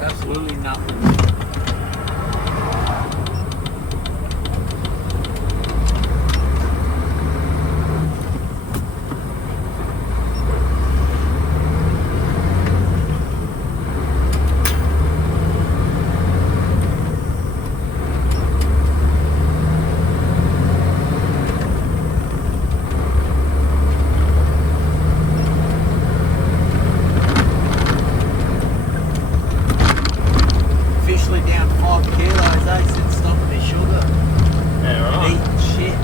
Absolutely nothing. Officially down 5 kilos, eh, since stopping the sugar Yeah, and eating shit.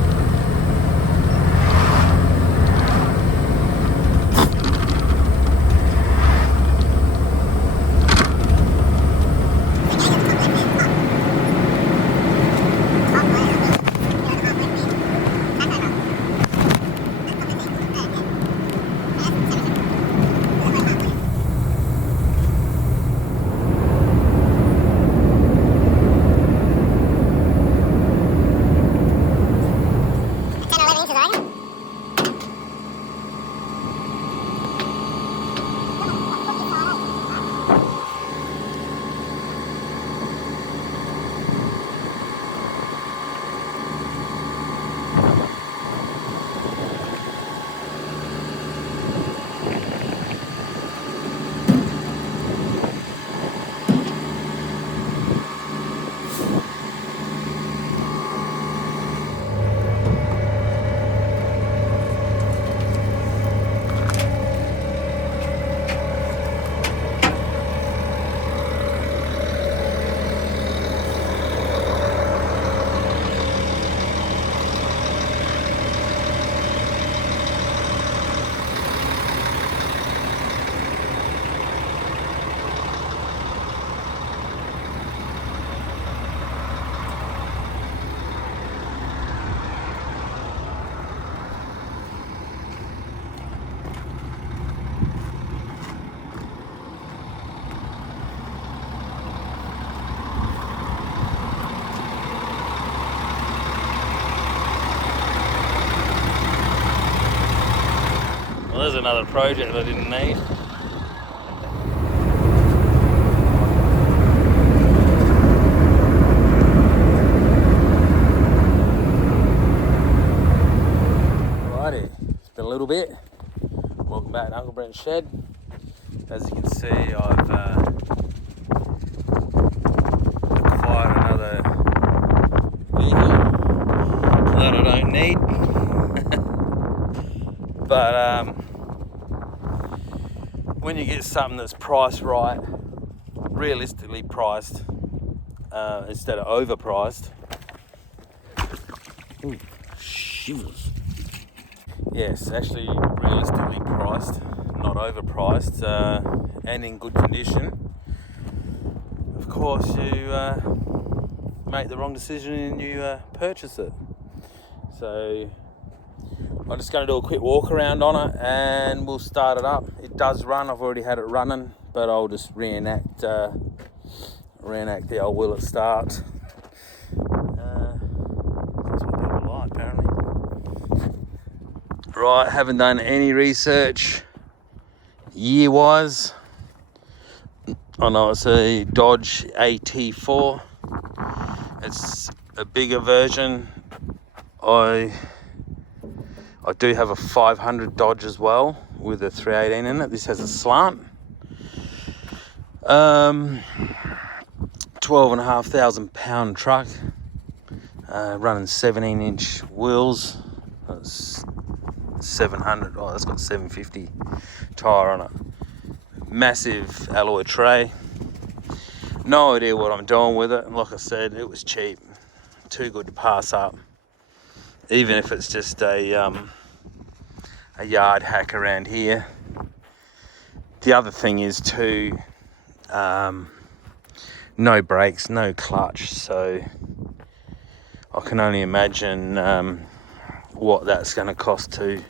Well, there's another project I didn't need. Righty, it's been a little bit. Welcome back to Uncle Brent's shed. As you can see, I've acquired another vehicle that I don't need. But when you get something that's priced right, realistically priced, instead of overpriced. Ooh, shivers. Yes, actually realistically priced, not overpriced, and in good condition. Of course, you make the wrong decision and you purchase it. So I'm just going to do a quick walk around on it and we'll start it up. It does run. I've already had it running, but I'll just reenact the old will it start. That's what people like, apparently. Right, haven't done any research year-wise. I know it's a Dodge AT4. It's a bigger version. I do have a 500 Dodge as well with a 318 in it. This has a slant. 12,500 pound truck, running 17-inch wheels. That's 700. Oh, that's got 750 tire on it. Massive alloy tray. No idea what I'm doing with it. Like I said, it was cheap. Too good to pass up. Even if it's just a yard hack around here. The other thing is too, no brakes, no clutch, so I can only imagine what that's going to cost to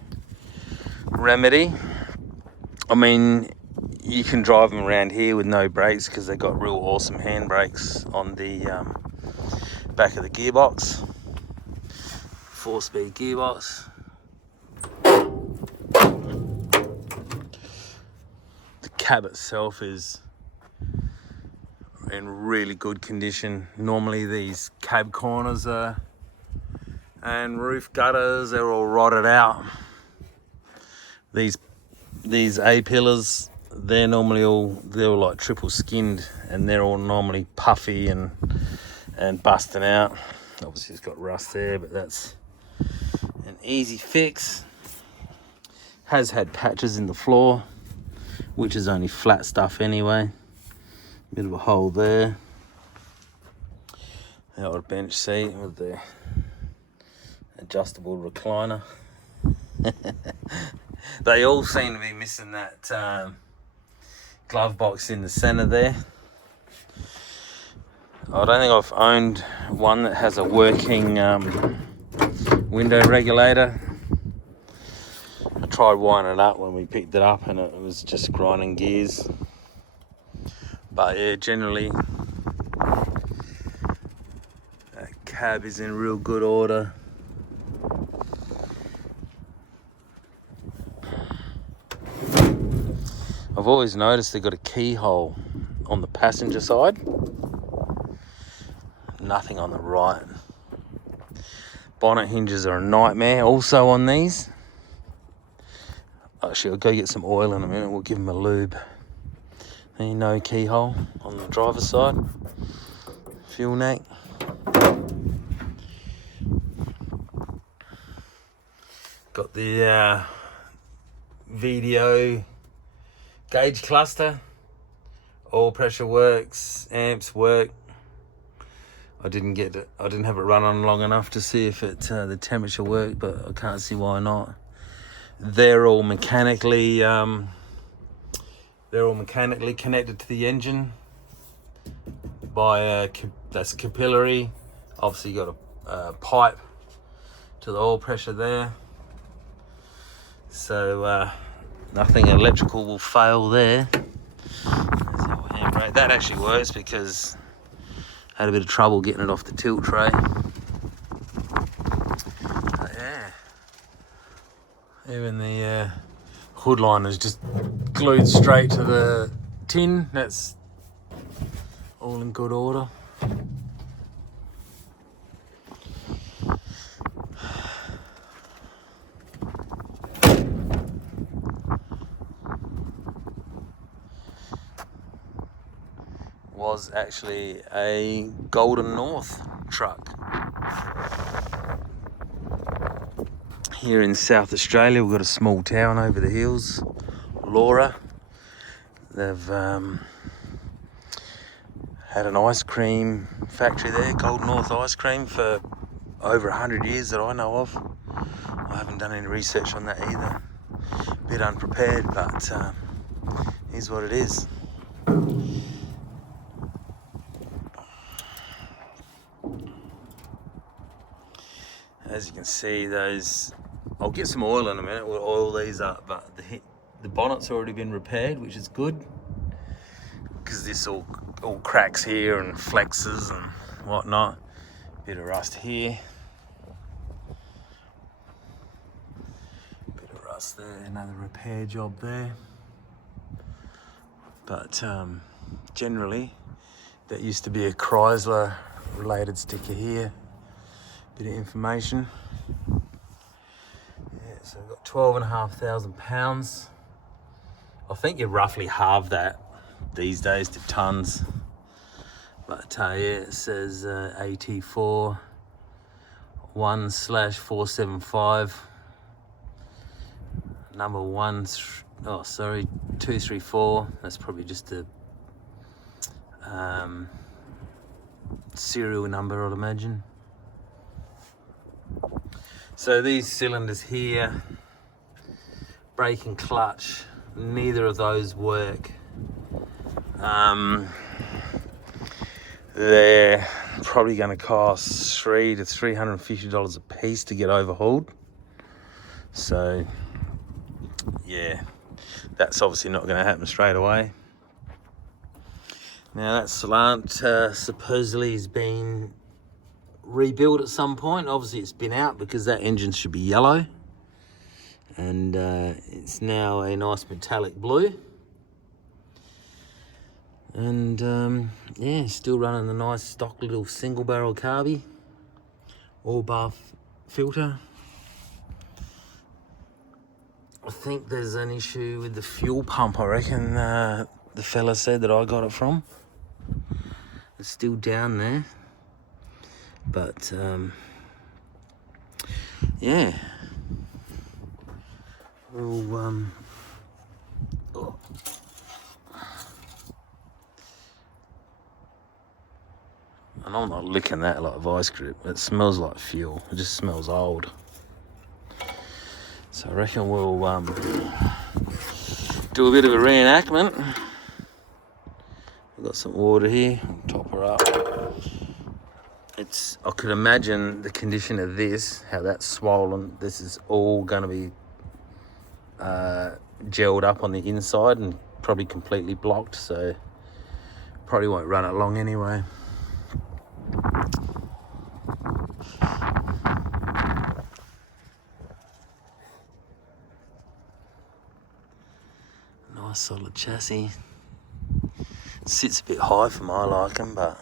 remedy. I mean, you can drive them around here with no brakes because they've got real awesome hand brakes on the back of the gearbox. 4-speed gearbox. The cab itself is in really good condition. Normally these cab corners and roof gutters, they're all rotted out. These A-pillars, they're like triple skinned, and they're all normally puffy and busting out. Obviously it's got rust there, but that's an easy fix. Has had patches in the floor, which is only flat stuff anyway. Bit of a hole there. The old bench seat with the adjustable recliner. They all seem to be missing that glove box in the center there. I don't think I've owned one that has a working window regulator. I tried winding it up when we picked it up and it was just grinding gears. But yeah, generally that cab is in real good order. I've always noticed they've got a keyhole on the passenger side. Nothing on the right. Bonnet hinges are a nightmare also on these. Actually, I'll go get some oil in a minute. We'll give them a lube. No keyhole on the driver's side. Fuel neck. Got the VDO gauge cluster. Oil pressure works. Amps work. I didn't have it run on long enough to see if the temperature worked, but I can't see why not. They're all mechanically connected to the engine by that's capillary. Obviously you got a pipe to the oil pressure there, so nothing electrical will fail there. There's our handbrake. That actually works because I had a bit of trouble getting it off the tilt tray. Yeah. Even the hood liner is just glued straight to the tin. That's all in good order. Was actually a Golden North truck. Here in South Australia, we've got a small town over the hills, Laura. They've had an ice cream factory there, Golden North Ice Cream, for over 100 years that I know of. I haven't done any research on that either. A bit unprepared, but here's what it is. As you can see, I'll get some oil in a minute. We'll oil these up, but the bonnet's already been repaired, which is good, because this all cracks here and flexes and whatnot. Bit of rust here, bit of rust there. Another repair job there. But generally, that used to be a Chrysler related sticker here. Bit of information. Yeah, so we've got 12,500 pounds. I think you roughly halve that these days to tons. But yeah, it says AT4 1/475. Number 234. That's probably just a serial number, I'd imagine. So these cylinders here, brake and clutch, neither of those work. They're probably going to cost $300 to $350 a piece to get overhauled. So yeah, that's obviously not going to happen straight away. Now that slant supposedly has been rebuilt at some point. Obviously it's been out because that engine should be yellow, and it's now a nice metallic blue. And yeah, still running the nice stock little single barrel carby, all bath filter. I think there's an issue with the fuel pump, I reckon the fella said that I got it from. It's still down there, but yeah, we'll oh. And I'm not licking that like vice grip. It smells like fuel. It just smells old. So I reckon we'll do a bit of a reenactment. We've got some water here. We'll top her up. I could imagine the condition of this, how that's swollen. This is all going to be gelled up on the inside and probably completely blocked. So probably won't run it long anyway. Nice solid chassis. Sits a bit high for my liking, but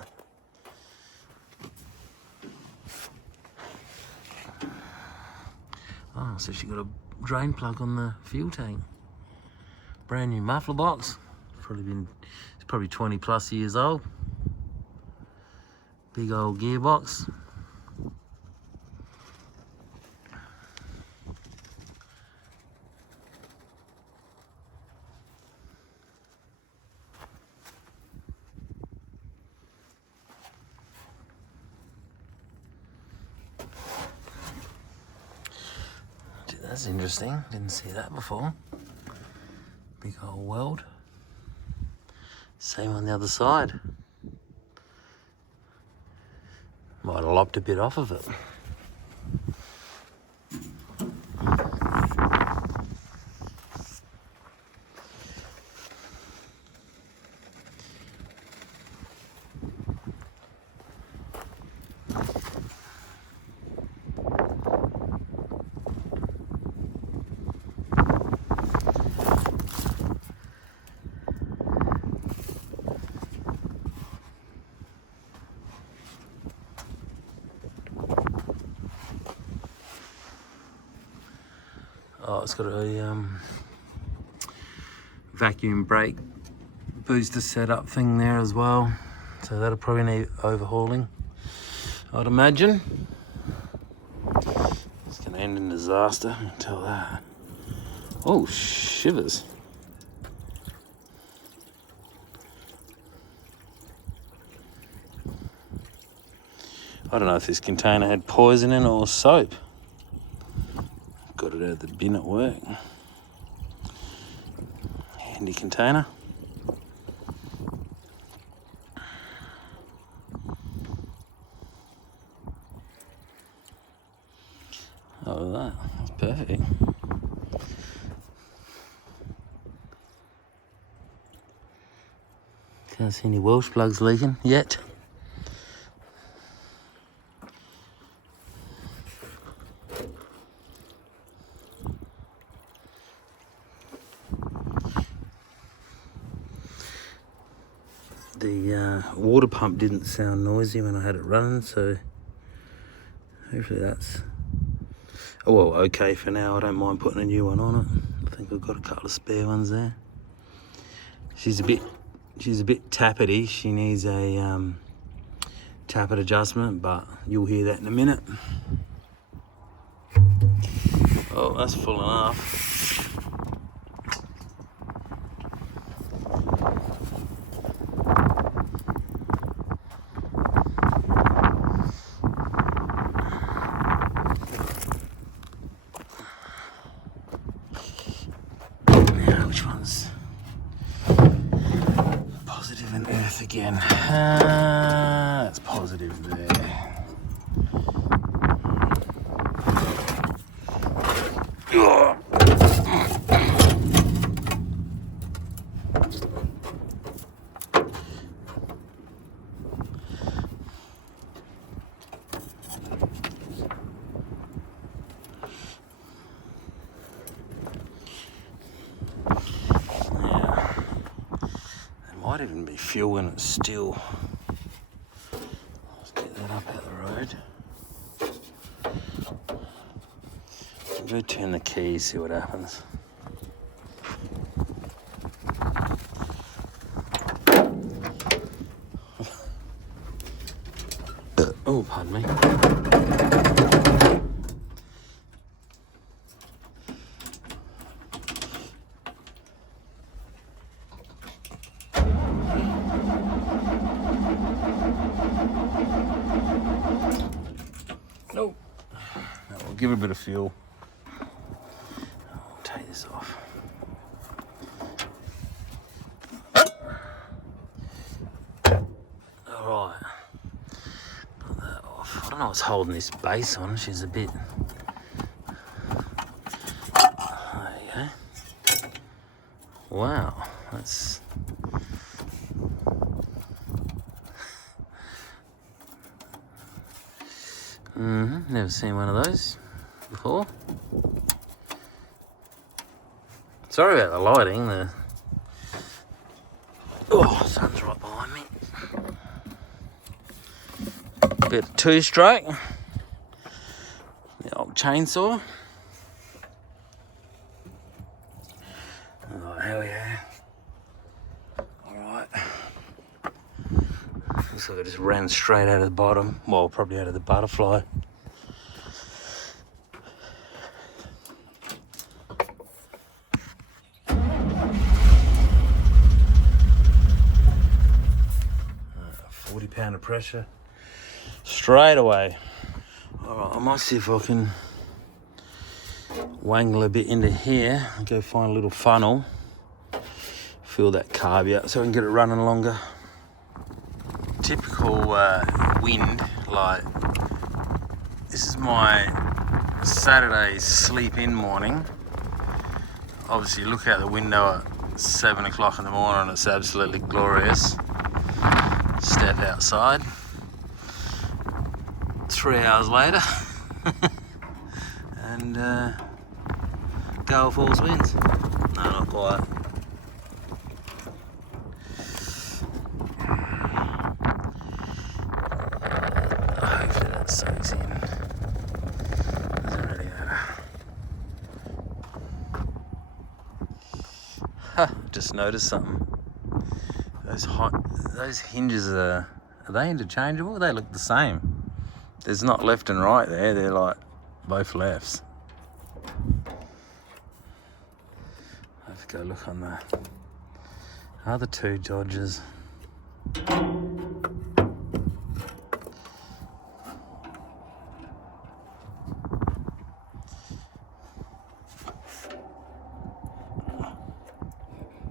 oh, so she got a drain plug on the fuel tank. Brand new muffler box. It's probably 20 plus years old. Big old gearbox. That's interesting, didn't see that before. Big old weld. Same on the other side. Might have lopped a bit off of it. Oh, it's got a vacuum brake booster setup thing there as well. So that'll probably need overhauling, I'd imagine. It's gonna end in disaster, I can tell that. Oh, shivers. I don't know if this container had poison in it or soap. Got it out of the bin at work. Handy container. Oh, that's perfect. Can't see any Welsh plugs leaking yet. The water pump didn't sound noisy when I had it running, so hopefully that's okay for now. I don't mind putting a new one on it. I think I've got a couple of spare ones there. She's a bit tappety. She needs a tappet adjustment, but you'll hear that in a minute. Oh, that's full enough. Again, that's positive there. might even be fuel in it still. Let's get that up out the road. I'm going to turn the key, see what happens. Oh, pardon me. Nope. No, we'll give it a bit of fuel. I'll take this off. Alright. Put that off. I don't know what's holding this base on. She's a bit... There you go. Wow. That's... Never seen one of those before. Sorry about the lighting. Oh, sun's right behind me. Bit of two-stroke. The old chainsaw. Oh, hell yeah. Alright. Looks like I just ran straight out of the bottom. Well, probably out of the butterfly. £40 of pressure straight away. Alright, I might see if I can wangle a bit into here and go find a little funnel, fill that carb out so I can get it running longer. Typical wind, like this is my Saturday sleep-in morning. Obviously look out the window at 7 o'clock in the morning, it's absolutely glorious. Step outside, 3 hours later, and Gale Force winds. No, not quite. Hopefully that soaks in. Doesn't really matter. Just noticed something. Those hinges are they interchangeable? They look the same. There's not left and right there, they're like both lefts. I have to go look on the other two Dodges.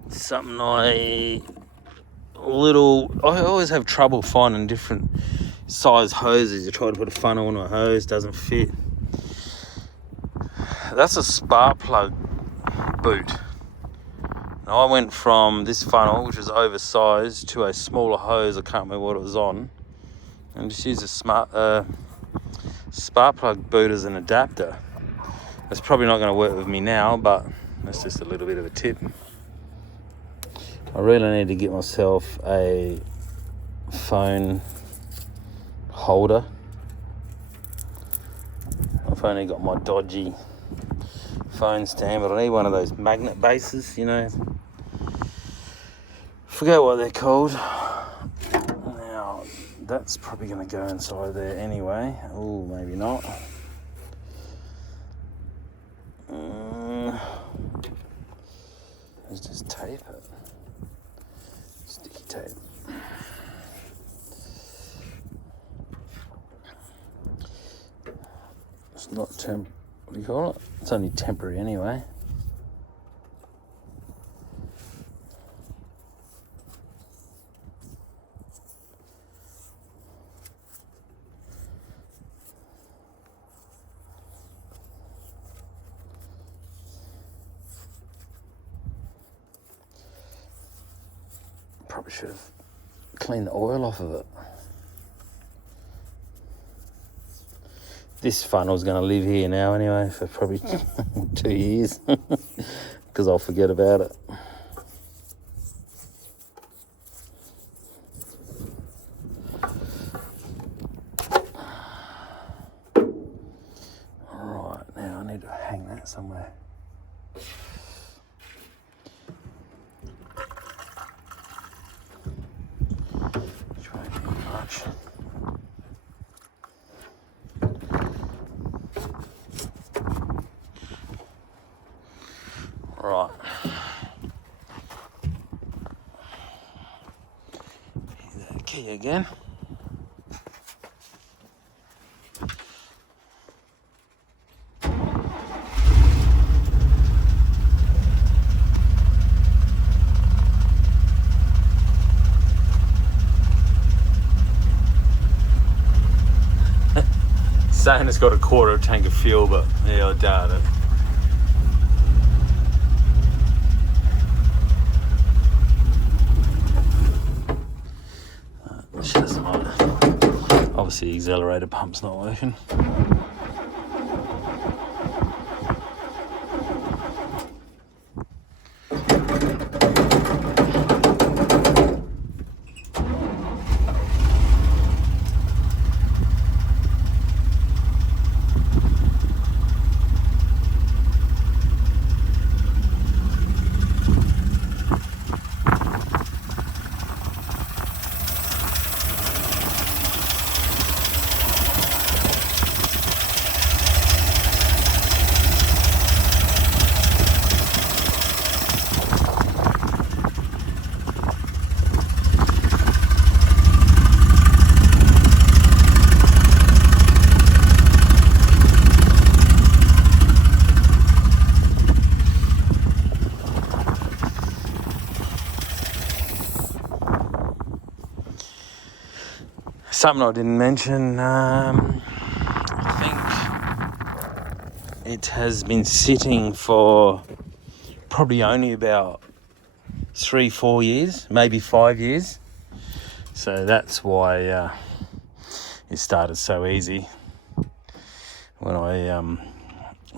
Something I always have trouble finding different size hoses. You try to put a funnel on a hose, doesn't fit. That's a spark plug boot. Now I went from this funnel, which was oversized, to a smaller hose. I can't remember what it was on, and just use a spark plug boot as an adapter. That's probably not going to work with me now, but that's just a little bit of a tip. I really need to get myself a phone holder. I've only got my dodgy phone stand, but I need one of those magnet bases, you know. Forget what they're called. Now, that's probably going to go inside there anyway. Oh, maybe not. Let's just tape it. Sticky tape. It's not what do you call it? It's only temporary anyway. Probably should have cleaned the oil off of it. This funnel's going to live here now anyway for probably 2 years because I'll forget about it. somewhere. Which won't need much. Right. Here's that key again. Saying it's got a quarter tank of fuel, but yeah, I doubt it. She doesn't like it. Obviously, the accelerator pump's not working. Something I didn't mention, I think it has been sitting for probably only about 3-4 years, maybe 5 years. So that's why it started so easy. When I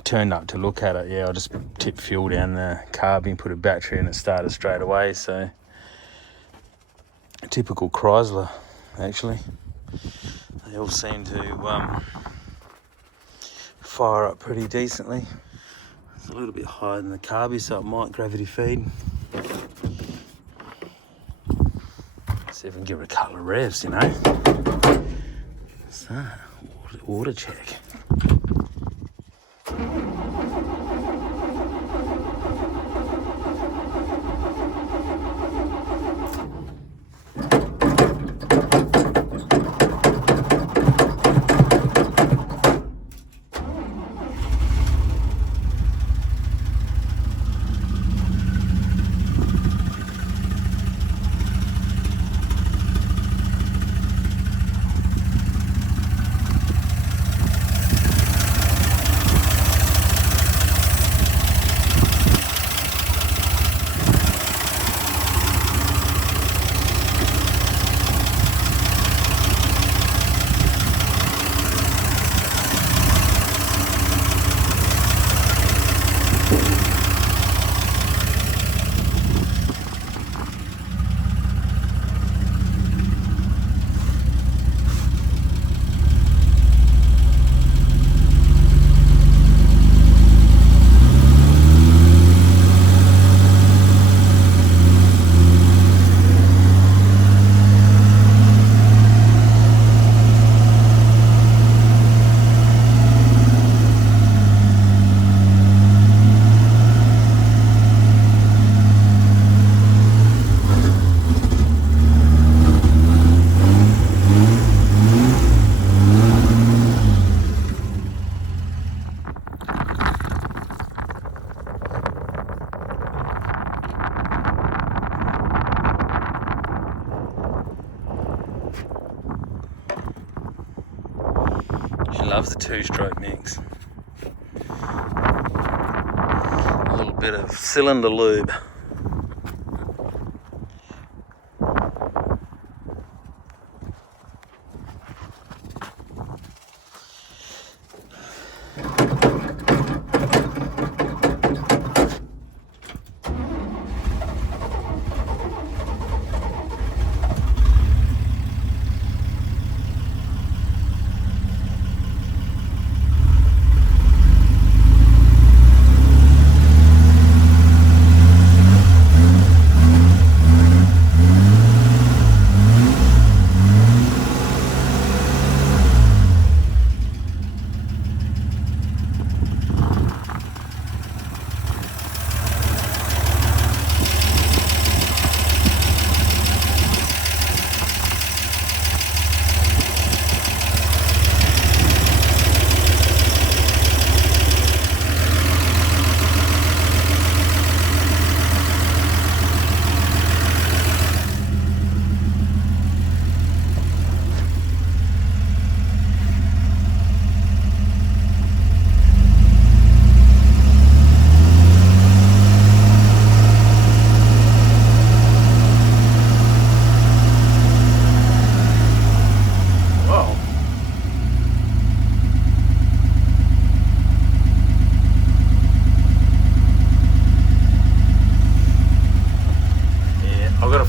turned up to look at it, I just tipped fuel down the carb, put a battery and it started straight away. So a typical Chrysler, actually. They all seem to fire up pretty decently. It's a little bit higher than the carby, so it might gravity feed. See if I can give it a couple of revs, you know. So, water check. Loves the two-stroke mix. A little bit of cylinder lube.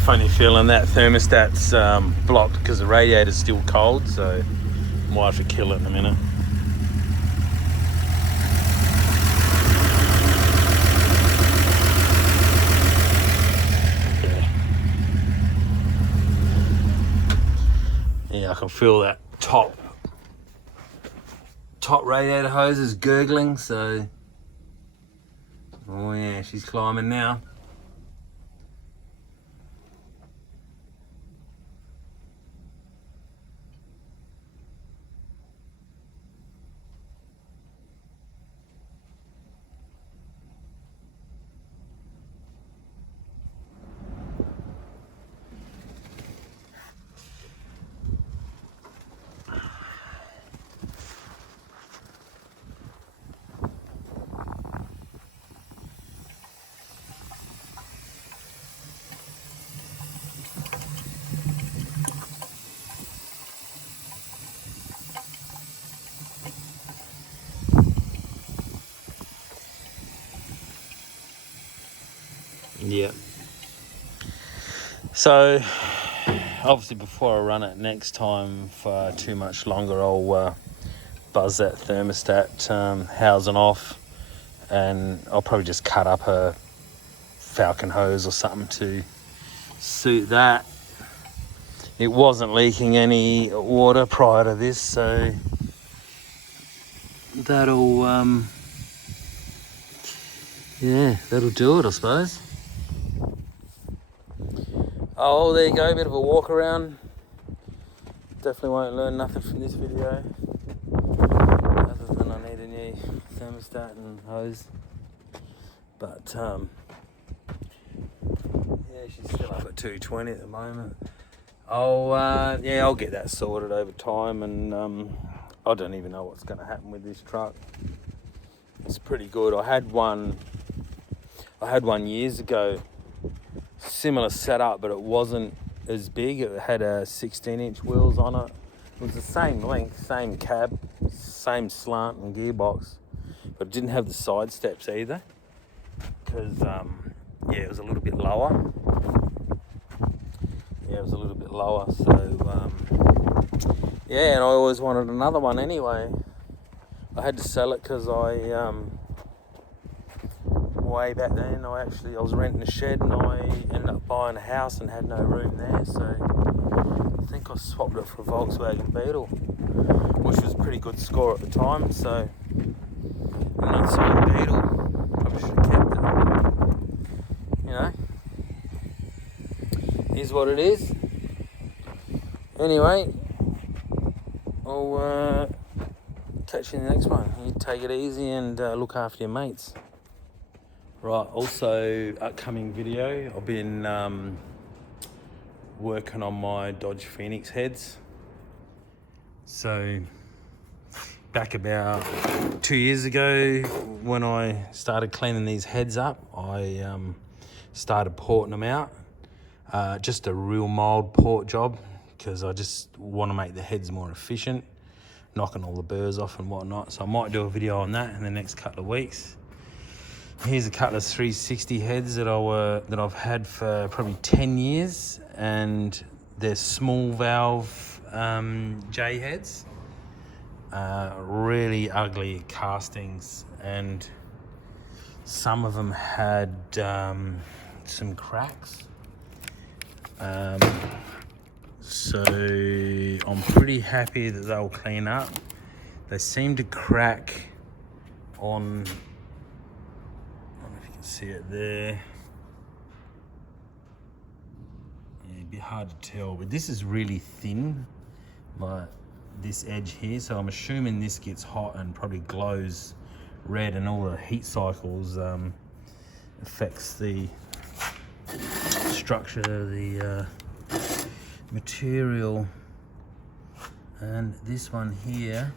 funny feeling that thermostat's blocked because the radiator's still cold, so might have to kill it in a minute. Yeah, I can feel that top radiator hose is gurgling, so oh yeah, she's climbing now. Yeah. So, obviously before I run it next time for too much longer, I'll buzz that thermostat housing off, and I'll probably just cut up a Falcon hose or something to suit that. It wasn't leaking any water prior to this, so that'll yeah, that'll do it, I suppose. Oh, there you go, a bit of a walk around. Definitely won't learn nothing from this video, other than I need a new thermostat and hose. But yeah, she's still up at 220 at the moment. I'll get that sorted over time, and I don't even know what's going to happen with this truck. It's pretty good. I had one years ago, similar setup, but it wasn't as big. It had a 16-inch wheels on it. It was the same length, same cab, same slant and gearbox, but it didn't have the side steps either, because yeah, it was a little bit lower. So yeah, and I always wanted another one anyway. I had to sell it because I way back then I was renting a shed, and I ended up buying a house and had no room there, so I think I swapped it for a Volkswagen Beetle, which was a pretty good score at the time. So, and I sold the Beetle. Probably should have kept it, but, you know, is what it is. Anyway, I'll catch you in the next one. You take it easy and look after your mates. Right, also upcoming video, I've been working on my Dodge Phoenix heads. So back about 2 years ago, when I started cleaning these heads up, I started porting them out. Just a real mild port job, because I just want to make the heads more efficient, knocking all the burrs off and whatnot. So I might do a video on that in the next couple of weeks. Here's a couple of 360 heads that I've had for probably 10 years, and they're small valve J heads. Really ugly castings, and some of them had some cracks. So I'm pretty happy that they'll clean up. They seem to crack on, I don't know if you can see it there. Yeah, it'd be hard to tell, but this is really thin, like this edge here. So I'm assuming this gets hot and probably glows red, and all the heat cycles affects the structure of the material. And this one here,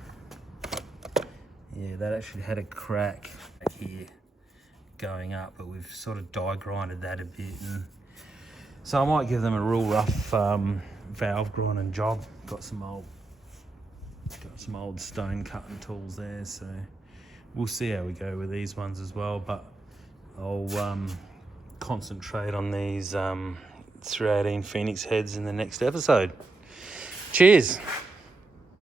yeah, that actually had a crack here going up, but we've sort of die grinded that a bit, and so I might give them a real rough valve grinding job. Got some old stone cutting tools there, so we'll see how we go with these ones as well. But I'll concentrate on these 318 Phoenix heads in the next episode. Cheers.